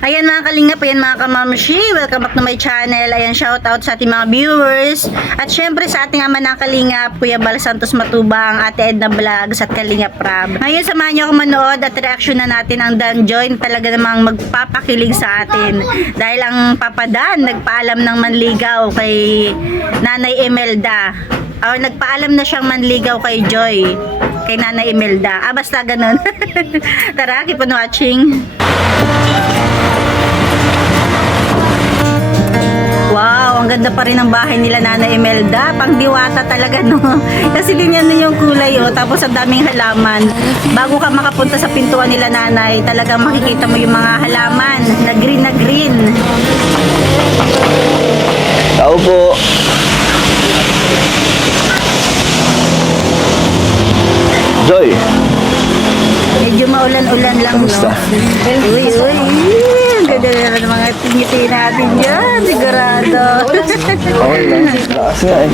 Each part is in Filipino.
Ayan mga kalingap, ayan mga kamamshi, welcome back to my channel. Ayan, shout out sa ating mga viewers. At syempre sa ating ama ng kalingap, Kuya Bal Santos Matubang, Ate Edna Vlogs at Kalingap Rab. Ngayon samahan niyo ako manood at reaction na natin ang Dan Join. Talaga namang magpapakilig sa atin. Dahil ang Papa Dan nagpaalam ng manligaw kay Nanay Imelda. Or nagpaalam na siyang manligaw kay Joy. Kay Nanay Imelda. Basta ganun. Tara, keep on watching. Wow, ang ganda pa rin ng bahay nila Nanay Imelda. Pangdiwata talaga, no? Kasi ganyan na yung kulay, oh. Tapos ang daming halaman. Bago ka makapunta sa pintuan nila Nanay, talagang makikita mo yung mga halaman na green na green. Tao po. Joy. Medyo maulan-ulan lang, Kamusta? no? Uy, uy. Ang ganda na ng mga tingiti natin dyan. Sigurado. Okay lang. Lakas nga eh.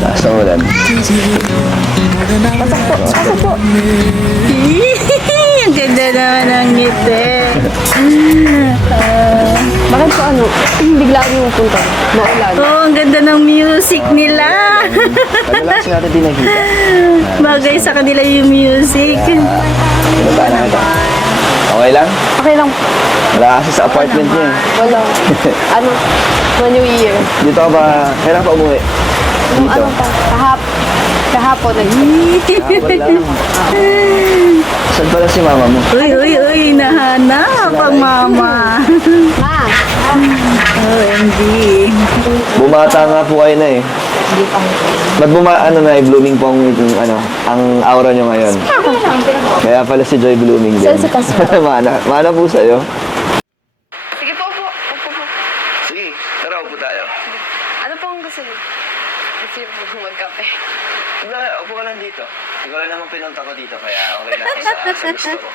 Lakas ang ulan. Pasok po. Ang ganda naman ng ngiti. Bakit po bigla yung punta? Maulan. Oh, ang ganda ng music nila. Madalas natin din nakita. Bagay sa kanila yung music. Baba na kita. Okay lang? Okay lang. Wala kasi sa apartment niya eh. Wala. New Year. Dito ka ba? Kailan ka umuwi? Yung Dito. kahapon. Wala. Saan pala si mama mo? Uy, uy, uy, nahanap ang mama. Ma! OMG. Bumata nga po kayo na eh. Hindi pa. Blooming po ang aura nyo ngayon. Kaya pala si Joy blooming din. Saan si Casper? Mana po sa'yo. Sige po, upo po. Sige, tara upo tayo. Ano pong gusto niyo? Gusto niyo po magkape? Wala, upo ka lang dito. Ikaw lang naman pinunta ko dito, kaya okay na ako sa gusto ko.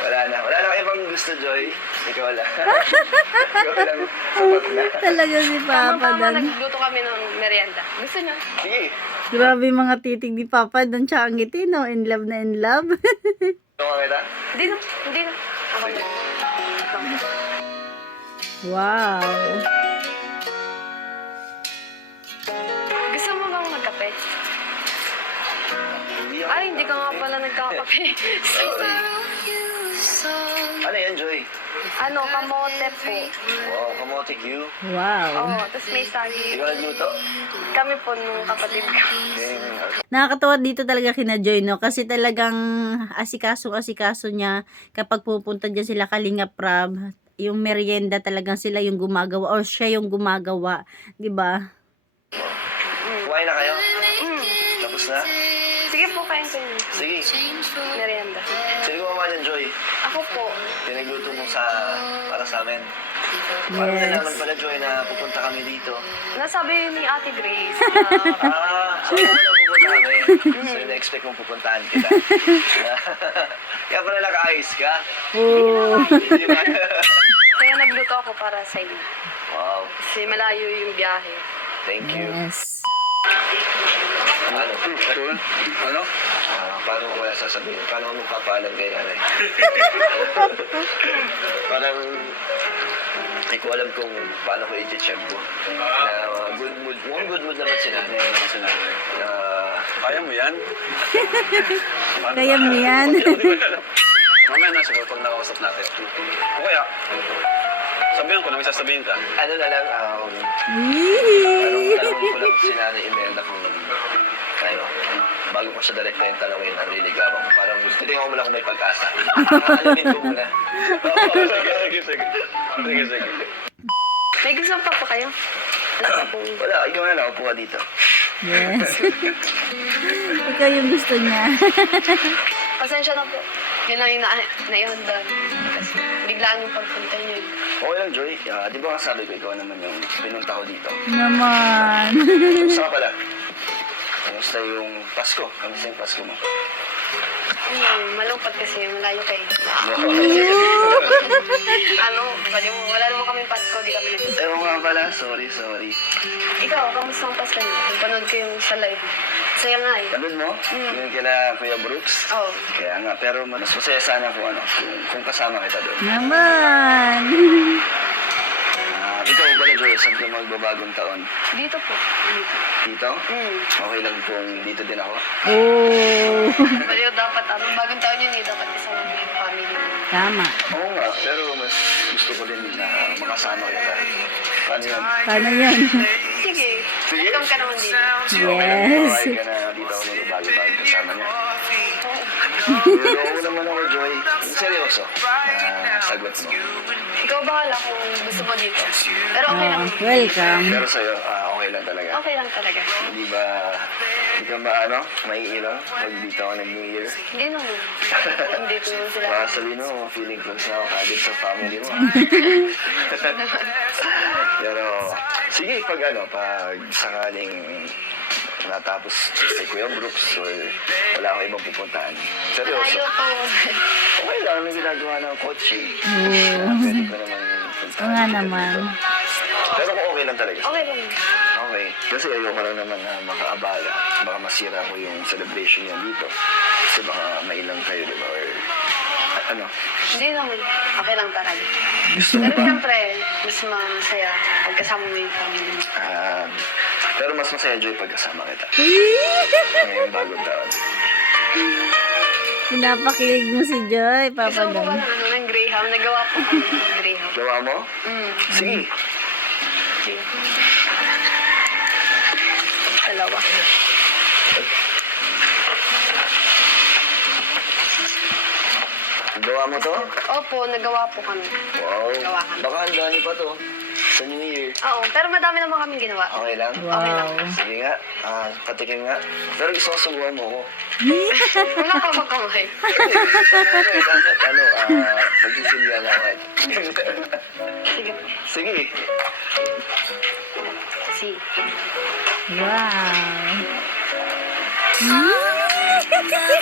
Wala na kayo bang gusto, Joy? Ikaw lang. Ikaw lang, sapat na. Talaga si Papa Dan. Nagluto kami ng merienda. Gusto niyo? Sige, Grabe yung mga titig ni Papa Dan, tsaka ang ngiti, no? In love na in love. ito ka kita. Hindi na. Ako na. Wow. Gusto mo bang magkape? Hindi ka nga pala nagkakape. Ano yan, Joy? Kamote po. Wow, kamote Q. Wow. Tapos may saging. Ikaw nagluto? Kami po nung kapatid ko. Nakakatawa dito talaga kina Joy, no? Kasi talagang asikaso niya kapag pupunta dyan sila Kalingap Rab. Yung merienda talagang sila yung gumagawa or siya yung gumagawa. Diba? Kumain na kayo? Tapos na? Sige po, kain kayo. Sige. Merienda. Sige mo man, Joy. Ako po. Pinagluto mo para sa amin. Paano Yes. nalaman pala, Joy, na pupunta kami dito? Nasabi ni Ate Grace. So ako na pupunta kami. So na-expect mong pupuntahan kita. Kaya pala naka-ayos ka. Oh. Di ba? Kaya nagluto ako para sa inyo. Wow, Kasi malayo yung biyahe. thank you. Yes. Ano? Paano ko kaya sasabihin? Paano ko magpapaalam kay nanay? Parang hindi ko alam kung paano ko i-check ko. Na good mood. Mukhang good mood naman si nanay. Na Kaya mo yan? Kaya mo yan. Mamaya na siguro pag nakausap natin. O kaya, sabihan ko na may sasabihin ka. ano na lang, Yee. tanong ko lang si nanay Imelda kung bago ko siya direkta yung tanongin ang liligawan ko. Parang titingnan ko muna kung may pag-asa. Alamin ko muna. Sige. May gusto pa po kayo? Ano pa po? Wala, ikaw na lang. Upo ka dito. Yes. Ikaw yung gusto niya. Pasensya na po. Yun lang yung naihanda. Kasi biglaan yung pagpunta niyo. Okay lang, Joy. Di ba kasabi ko ikaw naman yung pinunta ko dito? Naman. Gusto ka pala? Kamusta yung Pasko? Kamusta yung Pasko mo? Malungkot kasi malayo kayo. Wala naman kami Pasko, di kami nagsisimba. Ewan nga pala. Sorry. Ikaw, kamusta ang Pasko niyo? Panood ko yung sa live. Saya nga eh. Nanood mo? Yung kila Kuya Brooks? Oo. Kaya nga, pero mas masaya sana kung kung kasama kita doon. Naman. Ikaw pala, Joy, saan ka magbabagong taon? Dito po. Dito. Dito? Mm. Okay lang kung dito din ako. Oh. Pero dapat, bagong taon yun eh. Dapat isama mo yung family mo. Tama. Oo nga, pero mas gusto ko din na makasama kita. Paano yun? Paano yan? Sige. Sige. Welcome ka naman dito. Yes. Okay ka na dito ako magbabago kasama niya. Oo. Pero ako naman ako, Joy. Seryoso. Sagot mo. Ikaw bahala kung gusto mo dito. Pero okay lang. Welcome. Pero sa'yo, okay lang talaga. Okay lang talaga. Hindi ka ba maiilang pag dito ako nag-New Year? Hindi naman. Dito naman sila. Baka sabihin mo, feeling close na ako kagad sa family mo. Pero, sige, pag sakaling natapos si Kuya Brooks or wala akong ibang pupuntahan. Seryoso. Ayaw ko. Okay lang, may ginagawa ng kotse. Oo. Pwede ko naman Oo puntahan. nga naman. Pero kung okay lang talaga. Okay lang. Okay. Kasi ayoko lang naman na makaabala. Baka masira ko yung celebration niya dito. Kasi baka mailang kayo, di ba? Or ano? Hindi naman. Okay lang talaga. Gusto mo Pero ba? siyempre, mas masaya pag kasama mo yung family mo. Pero mas masaya, Joy, pag kasama kita. Ngayong bagong taon. Pinapakilig mo si Joy, Papa Gusto ko ba Dan. ng Graham? Nagawa po kami ng Graham. Gawa mo? Sige. Sige. Dalawa. Gawa mo to? Opo, nagawa po kami. Wow. Gawa kami. Baka ang dami pa to. Sa New Year. Oo, pero madami naman kami ginawa. Okay lang? Wow. Sige nga. Patikim nga. Pero gusto ko subuhan mo ako. Wala ka makamay. Magsisilya na ako. Sige po. Sige. Sige. Wow. Okay.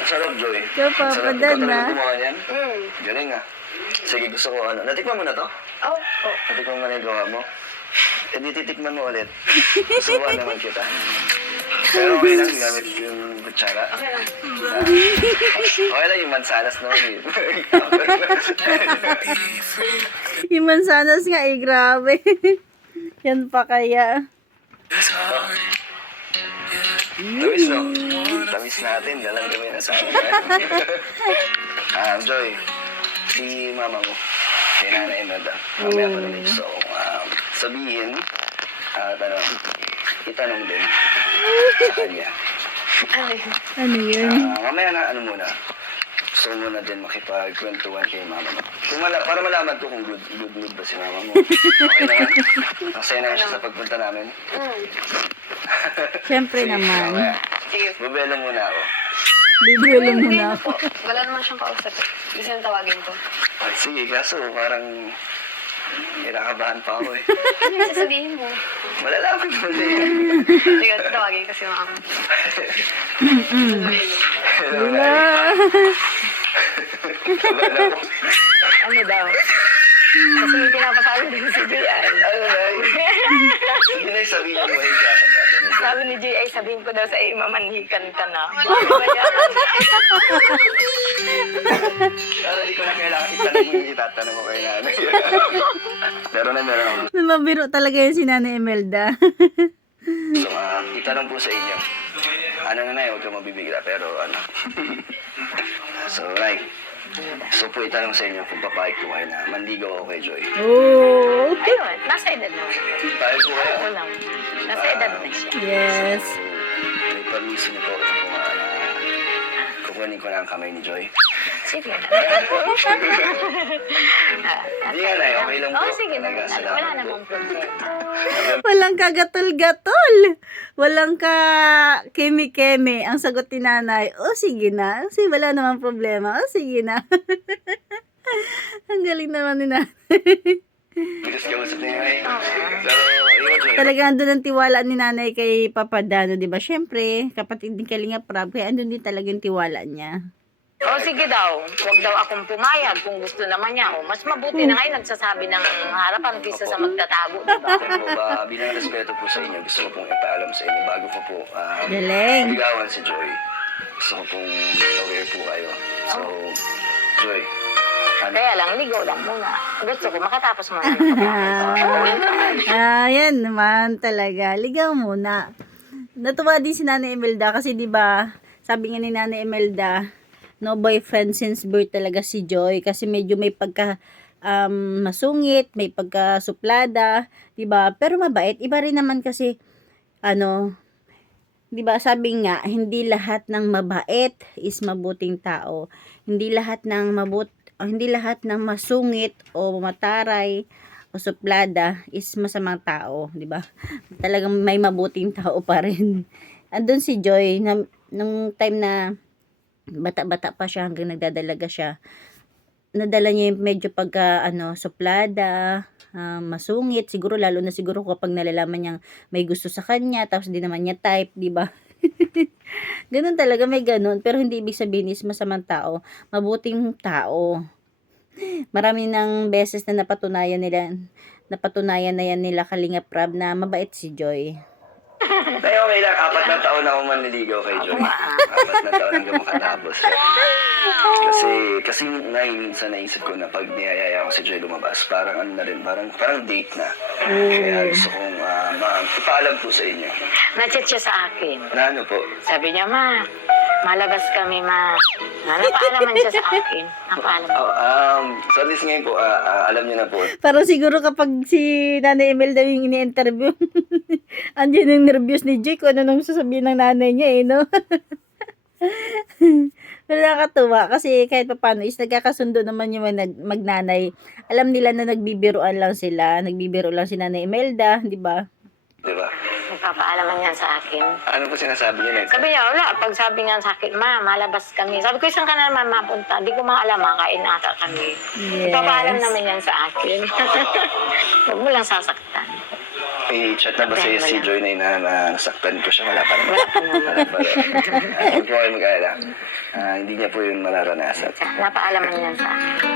Masarap, Joy. Ikaw, Papa Masarap. Dan, Ikaw talaga ah. gumawa niyan? Mm. Galing ah. Sige, gusto ko Natikman mo na to? Oh, oh. Natikman mo na yung gawa mo? Eh, di titikman mo ulit. Subuhan naman kita. Pero okay lang, gamit yung kutsara. Okay lang. Okay lang yung mansanas naman eh. Yung mansanas nga, grabe. Yan pa kaya. Tamis no? Tamis natin, dalang kami na sa akin. Joy, si mama mo, si Nanay Imelda, mamaya ko naman gusto kong sabihin at itanong din sa kanya. Ano yun? Ano yun? Mamaya na muna. Gusto ko muna din makipagkwentuhan kay mama mo. Para malaman ko kung good mood ba si mama mo. Okay naman? Masaya naman siya sa pagpunta namin. Siyempre Sige, naman. mamaya. Sige. Bubelo muna ako. Bibilo Hindi muna na ako. po. Wala naman siyang kausap eh. Gusto niyang tawagin ko. Ay, sige, kaso parang kinakabahan pa ako eh. Ano yung sasabihin mo? Malalaman mo na yun. Sige, tawagin kasi mga ako. Sasabihin mo. Hello, Nay. Kabala ko. Ano daw? Kasi may pinapasabi din si J.I. Ano, Nay? Sige, Nay, sabihin mo yung sa akin. Sabi ni J.I. sabihin ko daw sa iyo, mamanhikan ka na. Pero di ko na kailangan itanong mo yung itatanong ko kay Nanay. Meron ako. Mabiro talaga yun si Nanay Imelda. So, itanong po sa inyo. Ano na, Nay, huwag ka mabibigla, pero So, Nay, gusto po itanong sa inyo kung papayag po kayo na manligaw ako kay Joy. Oh. Ayun, nasa edad na. Payag po kayo. Oo lang. Nasa edad na siya. Yes. So, may permission niyo po kung kukunin ko na ang kamay ni Joy. Sige na. Hindi nga, Nay, okay lang po. Oo, sige na. Talaga, salamat Wala po. namang problema. Walang kagatol-gatol. Walang ka keme-keme. Ang sagot ni Nanay, sige na. Kasi wala namang problema. Sige na. Ang galing naman ni Nanay. Bilis ka usap niya, Nay. Pero, ikaw, Joy. Talaga andun ang tiwala ni Nanay kay Papa Dano, di ba? Siyempre, kapatid ni Kalinga Prab, kaya andun din talaga yung tiwala niya. O sige daw, huwag daw akong pumayag kung gusto naman niya. O, mas mabuti na ngayon nagsasabi ng harapan kaysa sa magtatago, di ba? Opo, bilang respeto po sa inyo, gusto ko pong ipaalam sa inyo bago pa po Galing. ligawan si Joy. Gusto ko pong aware po kayo. So, Joy, Kaya lang, ligaw lang muna. Gusto ko makatapos muna ng pagkakataon. Yan naman talaga. Ligaw muna. Natuwa din si Nanay Imelda kasi 'di ba, sabi nga ni Nanay Imelda, no boyfriend since birth talaga si Joy kasi medyo may pagka masungit, may pagka suplada, 'di ba? Pero mabait. Iba rin naman kasi ano, 'di ba, sabi nga hindi lahat ng mabait is mabuting tao. Hindi lahat ng hindi lahat ng masungit o mataray o suplada is masamang tao, 'di ba? Talagang may mabuting tao pa rin. Andun si Joy na nung time na bata-bata pa siya hanggang nagdadalaga siya. Nadala niya yung medyo pagka suplada, masungit, siguro lalo na siguro kapag nalalaman niyang may gusto sa kanya tapos di naman niya type, 'di ba? Ganun talaga, may ganun, pero hindi ibig sabihin is masamang tao, mabuting tao. Marami ng beses na napatunayan na yan nila Kalingap Rab na mabait si Joy. tayo okay lang. 4 na taon ako manliligaw kay Joy. 4 na taon hanggang makatapos. Kasi ngayon minsan naisip ko na pag niyayaya ko si Joy lumabas, parang ano na rin, parang date na. Kaya gusto kong ipaalam po sa inyo. Na-chat siya sa akin. Na ano po? Sabi niya, ma, malabas kami, ma. Napaalaman siya sa akin. Napaalaman. So at least ngayon po, alam niyo na po. Parang siguro kapag si Nanay Imelda yung ini-interview, andyan yung nervyos ni Joy kung ano nung sasabihin ng nanay niya no? Pero nakakatuwa kasi kahit paano is nagkakasundo naman yung magnanay. Alam nila na nagbibiruan lang sila. Nagbibiro lang si Nanay Imelda, di ba? Di ba? Nagpapaalaman niya sa akin. Ano po sinasabi niyo next? Sabi niya, wala. Pag sabi niya sa akin, ma, malabas kami. Sabi ko, isang ka naman mapunta. Di ko maalam, makain ata kami. Yes. Ipapaalam naman yan sa akin. Huwag mo lang sasaktan. May chat na ba sa'yo si Joy na yun na nasaktan ko siya? Wala pa naman. Wala pa naman. Wala pa naman. Huwag po kayo mag-alala. Hindi niya po yun mararanasan. Napaalaman niya sa akin.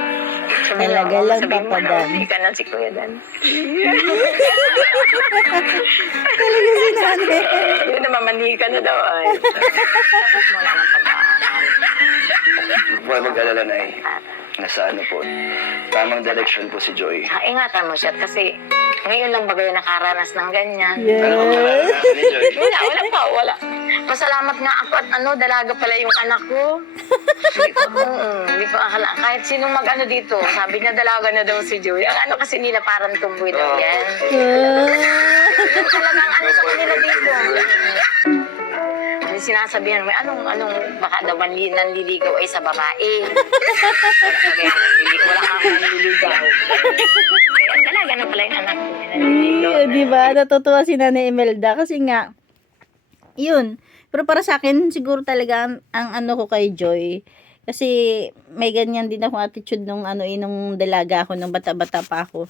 Talaga lang, Papa Dan. Hindi ka na si Kuya Dan. Talaga si Nanay. Yun na, mamanihi ka na daw ay. Tapos mo lang ang pag-aaral. Huwag po kayo mag-alala na eh. Nasa ano po, tamang direction po si Joy. Ingatan mo siya kasi ngayon lang bagay nakaranas ng ganyan. Ano po mararanasan ni Joy? Wala. Masalamat nga ako at dalaga pala yung anak ko. Hindi ko akala. Kahit sinong mag-ano dito, sabi niya dalaga na daw si Joy. Ang ano kasi nila parang tumboy daw yan. Yung talagang sa kanila dito. May sinasabihan, may anong, baka daw nanliligaw ay sa babae. Wala kang nanliligaw. Kaya dalaga na pala yung anak ko. Nanliligaw. Di ba? Natutuwa si Nanay Imelda kasi nga, yun. Pero para sa akin, siguro talaga ang ano ko kay Joy, kasi may ganyan din akong attitude nung nung dalaga ako, nung bata-bata pa ako.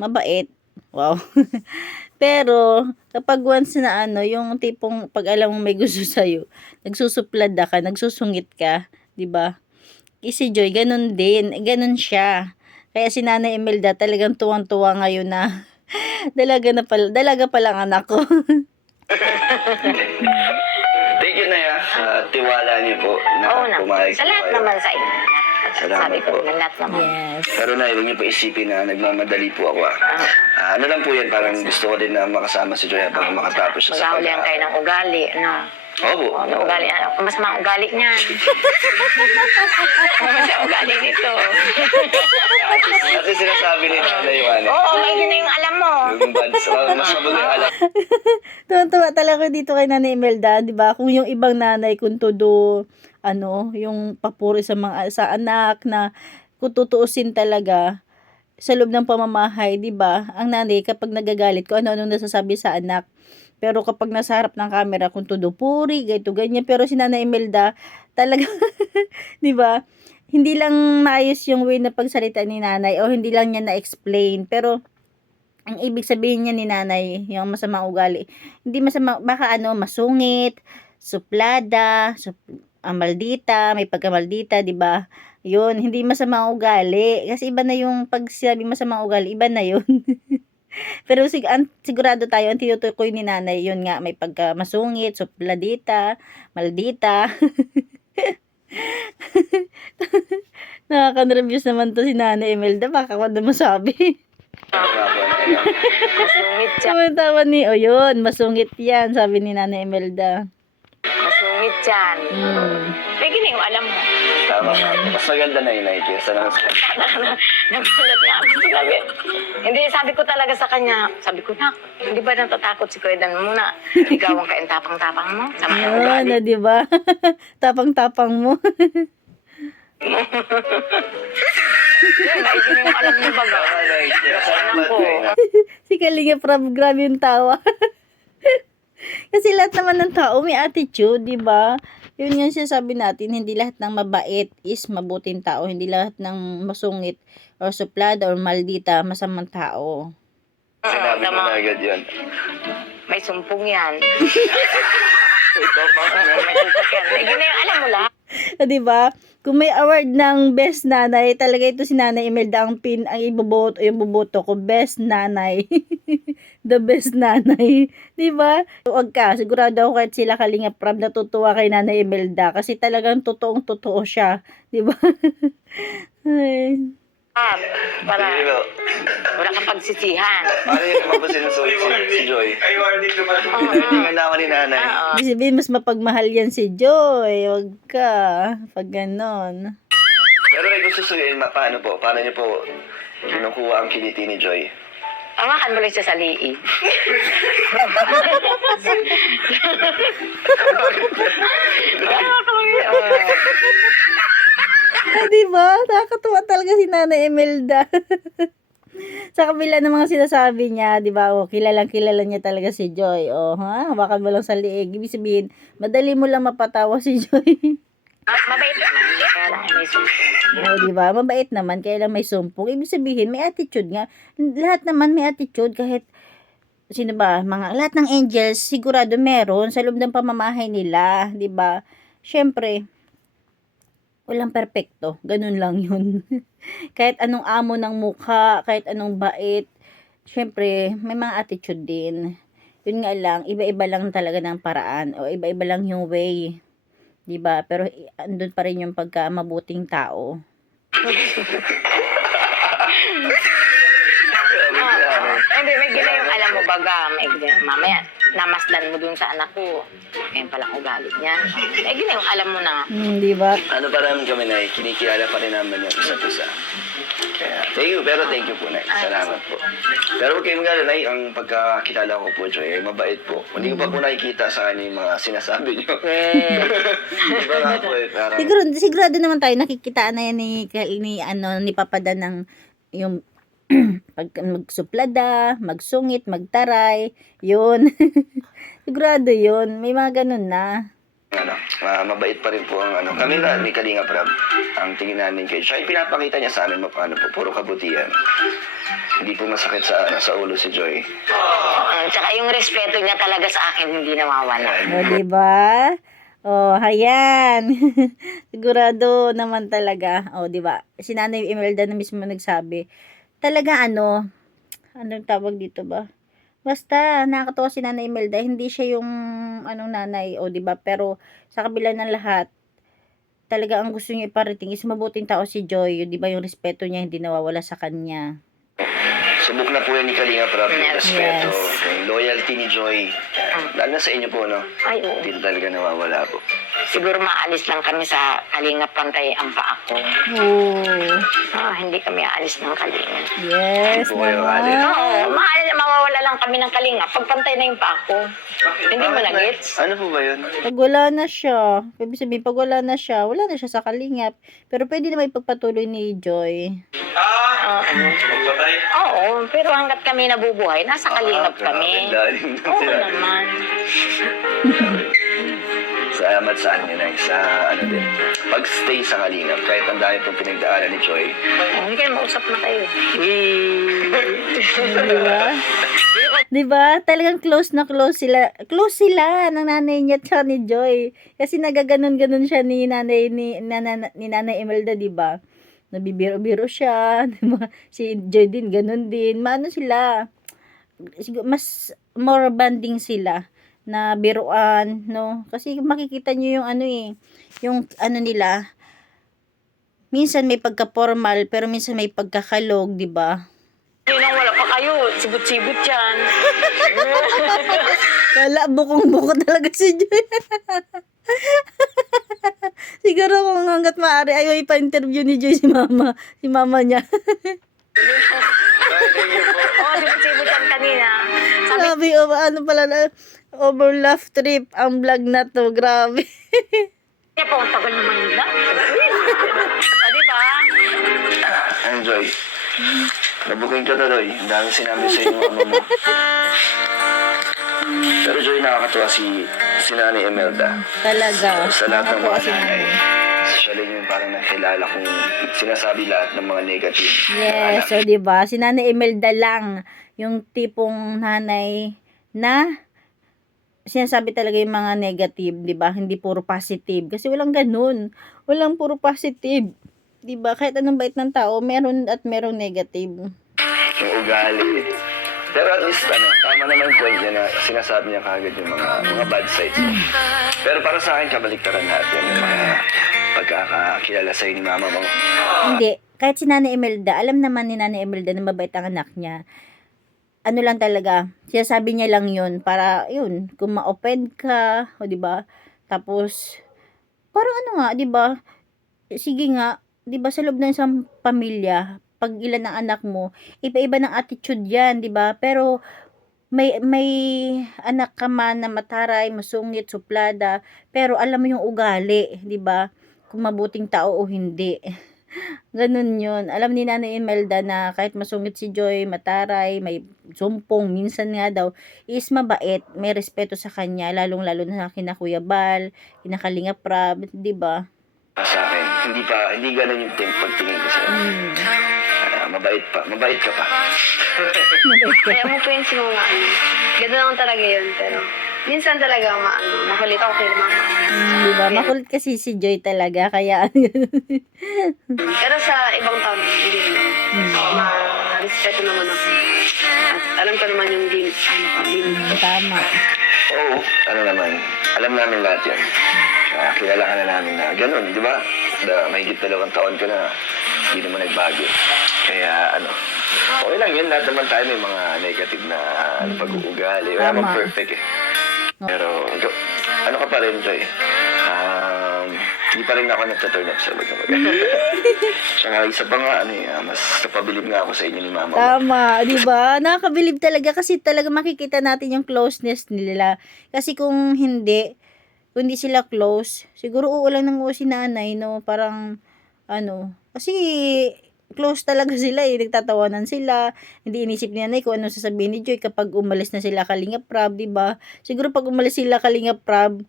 Mabait. Wow. Pero, kapag once na yung tipong pag alam mo may gusto sa'yo, nagsusuplada ka, nagsusungit ka, di ba? Si Joy, ganun din. Ganun siya. Kaya si Nanay Imelda talagang tuwang-tuwa ngayon na dalaga pa lang anak ko. Thank you na sa tiwala niyo po na pumayag Sa lahat kayo. naman sa inyo. Salamat Sabi ko, po. na lahat naman. Yes. Pero na, huwag niyo po isipin na nagmamadali po ako. Ano lang po yan, parang gusto ko din na makasama si Joy habang makatapos siya sa Magkahulihan kayo ng ugali. Opo. Ugali. Masama ugali niyan. Masama ugali nito. Kasi sinasabi ni Nanay yung Oo, may na yung alam mo. yung bad, mas mabuti yung alam. Tuwan-tuwa talaga dito kay Nanay Imelda, di ba? Kung yung ibang nanay, kung todo, yung papuri sa anak na kung tutuusin talaga sa loob ng pamamahay, di ba? Ang nanay kapag nagagalit ko ano-ano nasasabi sa anak. Pero kapag nasa harap ng camera, kung todo puri, ganito, ganyan. Pero si Nanay Imelda, talaga, di ba? Hindi lang maayos yung way na pagsalita ni nanay o hindi lang niya na-explain. Pero, ang ibig sabihin niya ni nanay, yung masamang ugali, hindi masama, baka masungit, suplada, maldita, may pagkamaldita, 'di ba? 'Yun, hindi masama ang ugali. Kasi iba na yung pag sinabing masama ang ugali, iba na 'yun. Pero sigurado tayo ang tinutukoy ni nanay, 'yun nga, may pagkamasungit, supladita, maldita. Nakaka-nervyos naman 'to si Nanay Imelda, baka ko na masabi. Masungit siya. Tawa ni, o yun, masungit yan, sabi ni Nanay Imelda. Masungit yan. May gini yung alam mo. Tama ka. Mas maganda na yun, kaysa naman sa Nagulat nga ako. Hindi, sabi ko talaga sa kanya, sabi ko, nak, hindi ba natatakot si Kuya Dan muna? Ikaw ang kaintapang-tapang mo. Sama yung Yun, ugali. na, di ba? Tapang-tapang mo. Yun, may gini yung alam mo baga. Salamat ko. Si Kalinga Prab, grabe yung tawa. Kasi lahat naman ng tao may attitude, di ba? Yun yung sinasabi natin, hindi lahat ng mabait is mabuting tao. Hindi lahat ng masungit or suplada or maldita, masamang tao. Sinabi ko na agad yun. May sumpong yan. Ito pa. May sumpong yan. May gini yung alam mo lahat. Di ba? Kung may award ng best nanay, talaga ito si Nanay Imelda ang iboboto ko, best nanay. The best nanay. Di ba? Huwag ka, sigurado ako kahit sila Kalinga Prab natutuwa kay Nanay Imelda kasi talagang totoong-totoo siya. Di ba? Ay. Para wala kang pagsisihan. Ano yung mapasinusuli si Joy? Hindi nga naman ni nanay. Ibig sabihin, mas mapagmahal yan si Joy. Huwag ka. Pag ganon. Pero may gusto susuyin, paano po? Paano niyo po kinukuha ang kiliti ni Joy? Awakan mo lang siya sa lii. Di ba? Nakakatuwa talaga si Nanay Imelda. Sa kabila ng mga sinasabi niya, di ba? Kilalang kilala niya talaga si Joy. Ha? Hawakan mo lang sa liig. Ibig sabihin, madali mo lang mapatawa si Joy. Mabait naman. Kaya lang may sumpong. Di ba? Mabait naman, kaya lang may sumpong. Ibig sabihin, may attitude nga. Lahat naman may attitude kahit sino ba? Lahat ng angels, sigurado meron sa loob ng pamamahay nila. Di ba? Syempre, walang perpekto. Ganun lang yun. Kahit anong amo ng mukha, kahit anong bait, syempre, may mga attitude din. Yun nga lang, iba-iba lang talaga ng paraan o iba-iba lang yung way. Diba? Pero andun pa rin yung pagka mabuting tao. Hindi, may gina yung alam mo baga. May gina, mamaya, namasdan mo dun sa anak ko. Ngayon palang ugali niyan. May gina yung alam mo na. Diba? Ano pa naman kami na kinikilala pa rin naman yung isa't isa. Kaya, thank you po, Nay. Salamat po. Pero huwag kayong mag-alala, Nay, ang pagkakilala ko po, Joy, ay mabait po. Hindi ko pa po nakikita sa kanya yung mga sinasabi niyo. Diba nga po parang... Sigurado naman tayo, nakikitaan na yan ni Papa Dan ng yung pag magsuplada, magsungit, magtaray, yun. Sigurado yun. May mga ganun na. Mabait pa rin po ang kami na ni Kalinga Prab ang tingin namin kay siya pinapakita niya sa amin po puro kabutihan, hindi po masakit sa ulo si Joy. Tsaka yung respeto niya talaga sa akin hindi nawawala. Diba? Hayan. Sigurado naman talaga. Diba? Si Nanay Imelda na mismo nagsabi. Talaga anong tawag dito ba? Basta, nakakatawa si Nanay Imelda, hindi siya yung nanay, diba? Pero, sa kabila ng lahat, talaga ang gusto niya iparating is mabuting tao si Joy, diba? Yung respeto niya hindi nawawala sa kanya. Subok na po yan ni Kalinga Prab yung respeto, Yes. yung loyalty ni Joy. Lalo na sa inyo po, no? Ay, oo. Hindi talaga nawawala po. Siguro maalis lang kami sa Kalinga Pantay ang paa ko. Hindi kami aalis ng Kalinga. Yes Hindi po kayo naman. aalis. Oo, mawawala lang kami ng Kalinga pag pantay na yung paa ko. Hindi mo na gets? Ano po ba yun? Pag wala na siya, ibig sabihin, pag wala na siya sa kalingap. Pero pwede na may pagpatuloy ni Joy. Magpatay. Oo, pero hanggat kami nabubuhay, nasa Kalingap kami. Lalim ng Oo sinabi. naman. Sa salamat sa ano yun, sa ano din, pag-stay sa Kalingap. Kahit ang dami pong pinagdaanan ni Joy. Hindi kayo mausap na kayo. Diba? Diba? Talagang close na close sila. Close sila ng nanay niya at ni Joy. Kasi nagaganon-ganon siya ni nanay ni nanay Imelda, diba? Nabibiro-biro siya. Diba? Si Joy din, ganon din. Maano sila? Mas more bonding sila na biruan, no? Kasi makikita nyo yung ano yung ano nila, minsan may pagka-formal, pero minsan may pagkakalog, di ba? Yun ang wala pa kayo. Sibot-sibot yan. Wala, bukong-buko talaga si Joy. Siguro kung hanggat maaari, ayaw ipa-interview ni Joy si mama niya. Oo, sibot-sibot yan kanina. Sabi, ano pala na, over laugh trip ang vlog na to, grabe. Kaya po, ang tagal naman nila. O, diba? Enjoy. Nabuking ka tuloy. Ang dami sinabi sa inyo ano mo. Pero Joy, nakakatuwa si Nanay Imelda. Talaga. Sa lahat ng Ako mga kasi nanay. Siya rin yung parang nakilala kong sinasabi lahat ng mga negative. yes, so diba, si Nanay Imelda lang yung tipong nanay na sinasabi talaga yung mga negative, 'di ba? Hindi puro positive kasi walang ganun. Walang puro positive. 'Di ba? Kahit anong bait ng tao, meron at merong negative. Yung ugali. Pero at least, tama naman yung point niya na sinasabi niya kagad yung mga bad sides. Pero para sa akin, kabaliktaran natin yung mga pagkakakilala sa'yo ni mama mo. Hindi, kahit si Nanay Imelda, alam naman ni Nanay Imelda na mabait ang anak niya. Ano lang talaga, sinasabi niya lang yun para, yun, kung ma-offend ka, o 'di ba? Tapos, parang ano nga, 'di ba? Sige nga, 'di ba sa loob ng isang pamilya, pag ilan ang anak mo, iba-iba ng attitude 'yan, 'di ba? Pero may anak ka man na mataray, masungit, suplada, pero alam mo yung ugali, 'di ba? Kung mabuting tao o hindi. Ganun yun. Alam ni Nanay Imelda na kahit masungit si Joy, mataray, may sumpong, minsan nga daw, is mabait, may respeto sa kanya, lalong-lalo na kina Kuya Bal, kina Kalinga Prab, di ba? Sa akin, hindi ganun yung pagtingin ko sa'yo. Mabait ka pa. Kaya mo po yun si mama. Ganda naman talaga yun, pero minsan talaga makulit ako kay mama. Di ba? Makulit kasi si Joy talaga, kaya Pero sa ibang tao, hindi naman. Ma-respeto naman ako. At alam ko naman yung din. tama. Oo, alam namin lahat yan. Kilala ka na namin na ganun, di ba? Mahigit 2 taon ka na, hindi naman nagbago. Kaya okay lang yun, lahat naman tayo may mga negative na pag-uugali. Wala Tama. namang perfect eh. Pero, ano ka pa rin to eh. Hindi pa rin ako nagtaturn up sa loob. Tsaka isa pa nga, mas napabilib nga ako sa inyo ni mama. Tama, di ba? Nakakabilib talaga kasi talaga makikita natin yung closeness nila. Kasi kung hindi sila close, siguro uulang ng si nanay, no? Parang, kasi close talaga sila eh, nagtatawanan sila, hindi inisip ni nanay kung ano sasabihin ni Joy kapag umalis na sila Kalinga Prab, di ba? Siguro pag umalis sila Kalinga Prab,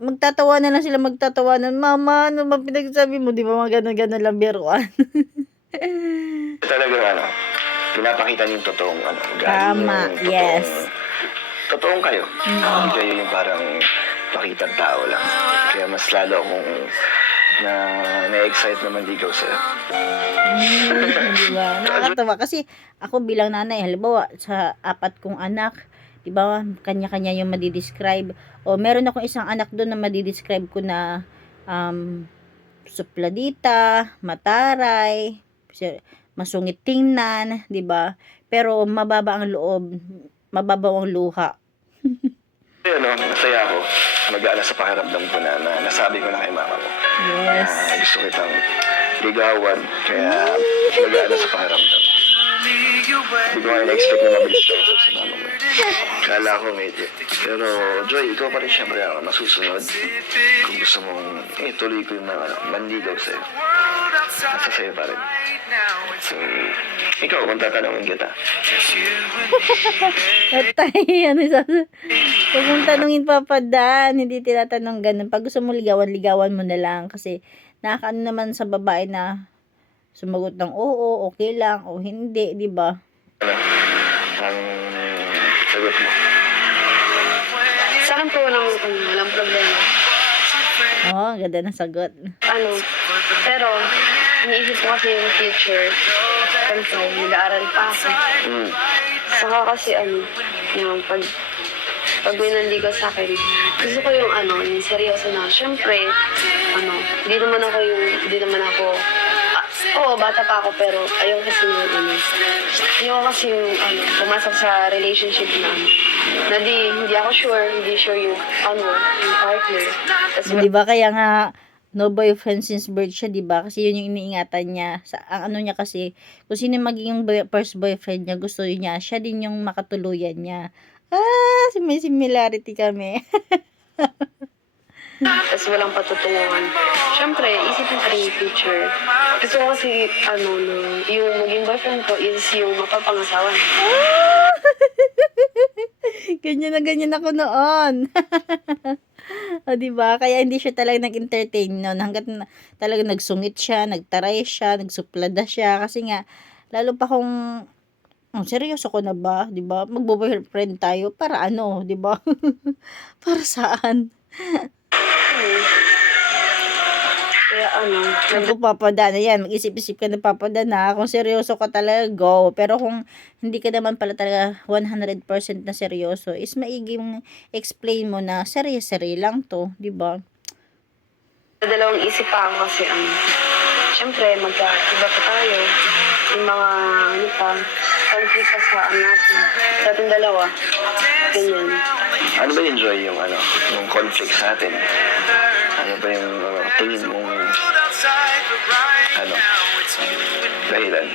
magtatawanan lang sila, mama, ano ba pinagsabi mo, di ba? Mga ganon lang biruan. Talaga pinapakita niyo yung totoong ugali. Tama, Yung yes. Totoong kayo. Hindi kayo yung parang pakitang tao lang. Kaya mas lalo akong na-excite naman ligaw sa'yo. Diba? Nakakatawa kasi ako bilang nanay, halimbawa sa 4 kong anak, diba, kanya-kanya yung madidescribe. O meron akong isang anak doon na madidescribe ko na supladita, mataray, masungit tingnan, diba? Pero mababa ang loob, mababaw ang luha. Masaya ako. Mag-aala sa pakiramdam ko na nasabi ko na kay mama mo. Yes. Gusto kitang ligawan. Kaya mag-aala sa pakiramdam. Hindi ko nga na-expect na mabilis ka sa mama mo. Kala ko medyo. Pero Joy, ikaw pa rin siyempre ako masusunod. Kung gusto mong tuloy ko yung manligaw sa'yo. Nasa sa'yo pa rin. So, ikaw, kung tatanungin kita. Atay, ano sasabi? Huwag mong tanungin, Papa Dan. Hindi tinatanong ganun. Pag gusto mo ligawan, ligawan mo na lang. Kasi nakakaano naman sa babae na sumagot ng oo, okay lang, o hindi, di ba? Ang sagot mo. Sa akin po, walang problema. Oo, ganda ng sagot. Pero, iniisip ko kasi yung future. Siyempre, nag-aaral pa ako. Saka kasi yung pag may nanligaw sa akin, gusto ko yung yung seryoso na. Siyempre, hindi naman ako, oo, bata pa ako, pero ayaw kasi yung pumasok sa relationship na hindi ako sure, hindi sure yung partner. Tas, Di ba kaya nga no boyfriend since birth siya, di ba? Kasi yun yung iniingatan niya. Ang niya kasi, kung sino yung magiging first boyfriend niya, gusto niya, siya din yung makatuluyan niya. May similarity kami. tas walang patutunguhan. Siyempre, isipin pa rin yung future. Gusto ko kasi, yung maging boyfriend ko is yung mapapangasawa niya. Ganyan ako noon. O, diba? Kaya hindi siya talaga nag-entertain noon. Hanggat talaga nagsungit siya, nagtaray siya, nagsuplada siya. Kasi nga, lalo pa kung, seryoso ko na ba? Diba? Magbo-boyfriend tayo. Para ano? Diba? Para saan? Kaya Naku, Papa Dan, ayan, mag-isip-isip ka na, Papa Dan, ha? Kung seryoso ka talaga, go. Pero kung hindi ka naman pala talaga 100% na seryoso, is maiging explain mo na seri-seri lang to, di ba? dalawang isip pa ako kasi siyempre, magkaiba pa tayo. Yung mga, conflict pa sa natin. Sa ating dalawa. Ganyan. Ano ba yung Joy, yung conflict sa atin? Ano ba yung tingin mong dahilan?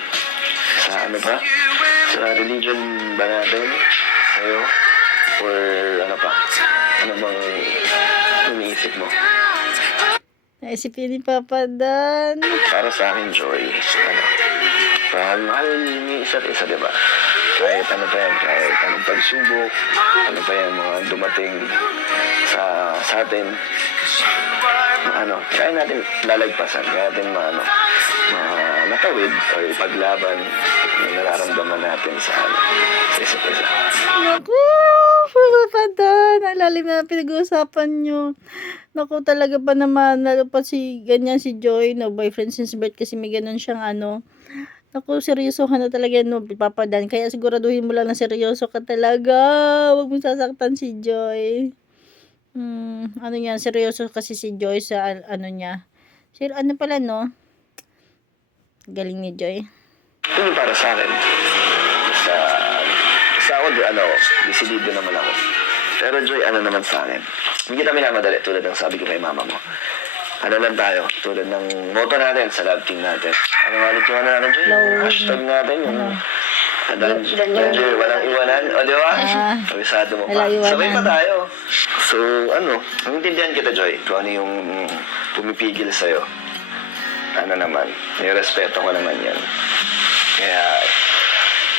Sa ano ba? Sa religion ba natin? Sa'yo? Or ano pa? Ano bang iniisip mo? Naisipin ni Papa Dan. Para sa akin, Joy, mahal niyo isa't isa, diba? Kahit ano pa yan, kahit anong pagsubok, ano pa yan, mga dumating sa atin, kaya natin lalagpasan, kaya natin matawid o ipaglaban yung nararamdaman natin sa isa't isa. Naku, Papa Dan, ang lalim na pinag-uusapan nyo. Naku, talaga pa naman, lalo pa si Joy, no, boyfriend since birth, kasi may ganun siyang Naku, seryoso ka na talaga, no, Papa Dan. Kaya siguraduhin mo lang na seryoso ka talaga. Huwag mo sasaktan si Joy. Niya, seryoso kasi si Joy sa niya. Ano pala, no? Galing ni Joy. Yung para sa akin, sa ako, decidido naman ako. Pero Joy, naman sa akin? Hindi kita minamadali, tulad ng sabi ko kay mama mo. Lang tayo, tulad ng motto natin sa love team natin. Ano nga ulit yung natin, Joy? Hashtag natin, yung Joy, walang iwanan. O, di ba? Kabisado mo pa. Sabay pa tayo. So, maintindihan kita, Joy, kung ano yung pumipigil sa'yo. Naman, respeto ko naman yan. Kaya,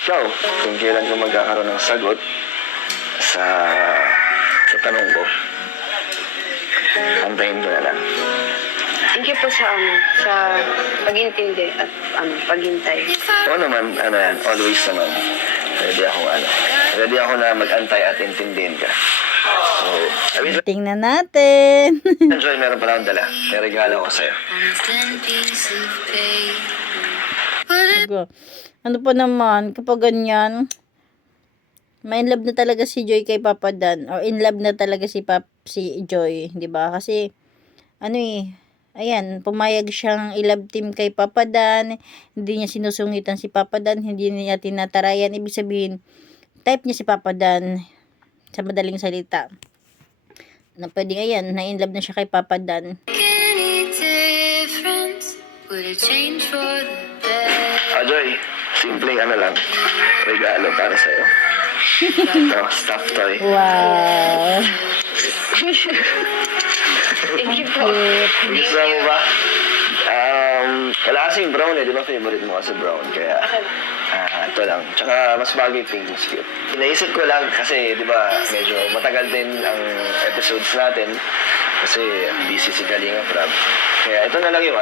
ikaw, kung kailan ka magkakaroon ng sagot sa tanong ko, antayin ko na lang. Thank you po sa pag-intindi at paghintay. Oo naman, always naman. Ready ako na mag-antay at intindihin ka. So, Tingnan natin. Joy, meron pala akong dala. May regalo ko sa'yo. Ano pa naman, kapag ganyan, may in love na talaga si Joy kay Papa Dan, or in love na talaga si Joy, di ba? Kasi, ayan, pumayag siyang i-love team kay Papa Dan, hindi niya sinusungitan si Papa Dan, hindi niya tinatarayan, ibig sabihin, type niya si Papa Dan, sa madaling salita. Na pwedeng, ayan, na in love na siya kay Papa Dan. Joy, simpleng lang, regalo para sa'yo. Ito, stuffed toy. Wow! Thank you po. Gusto mo ba? Wala kasi kasi yung brown di ba? Favorite mo kasi brown. Kaya, ito lang. Tsaka mas bagay pink, mas cute. Inaisip ko lang kasi, di ba, medyo matagal din ang episodes natin. Kasi busy si Kalinga Prab. Kaya ito na lang yung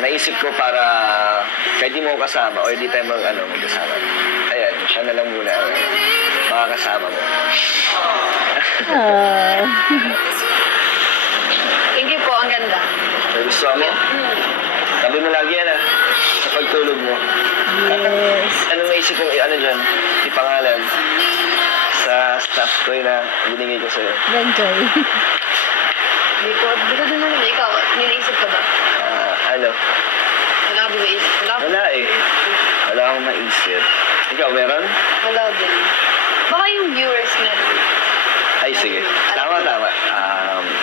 naisip ko para kahit di mo ako kasama o hindi tayo magkasama. Ayan, siya na lang muna ang makakasama mo. Ah. Thank you po, ang ganda. May gusto mo? Sabi mo lagi yan sa pagtulog mo. Yes. Ano maisip kong dyan? Ipangalan sa staff ko na binigay ko sa'yo. Enjoy. Hindi ko din naman. Ikaw, ninaisip ka ba? Ano? Wala ka ba maisip? Wala eh. Wala akong maisip. Ikaw, meron? Wala din. Baka yung viewers meron. Ay, sige. Tama.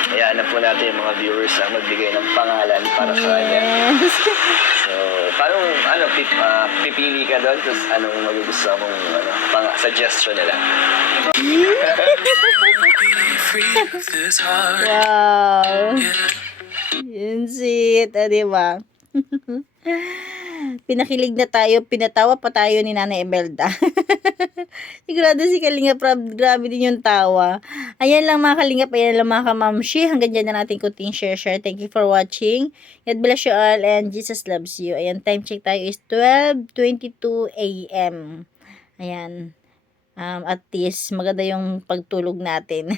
Hayaan na po natin yung mga viewers na magbigay ng pangalan para sa kanya. Yes. So, paano, pipili ka doon? Tapos anong magugustuhan mong, suggestion nila? Wow. Yun sweet. Di ba? Pinakilig na tayo, pinatawa pa tayo ni Nanay Imelda. Sigurado si Kalinga Prab, grabe din yung tawa. Ayan lang mga Kalingap, ayan lang mga kamamshi. Hanggang dyan na natin kunting share. Thank you for watching. God bless you all and Jesus loves you. Ayan, time check tayo is 12:22 a.m. Ayan. At least maganda yung pagtulog natin.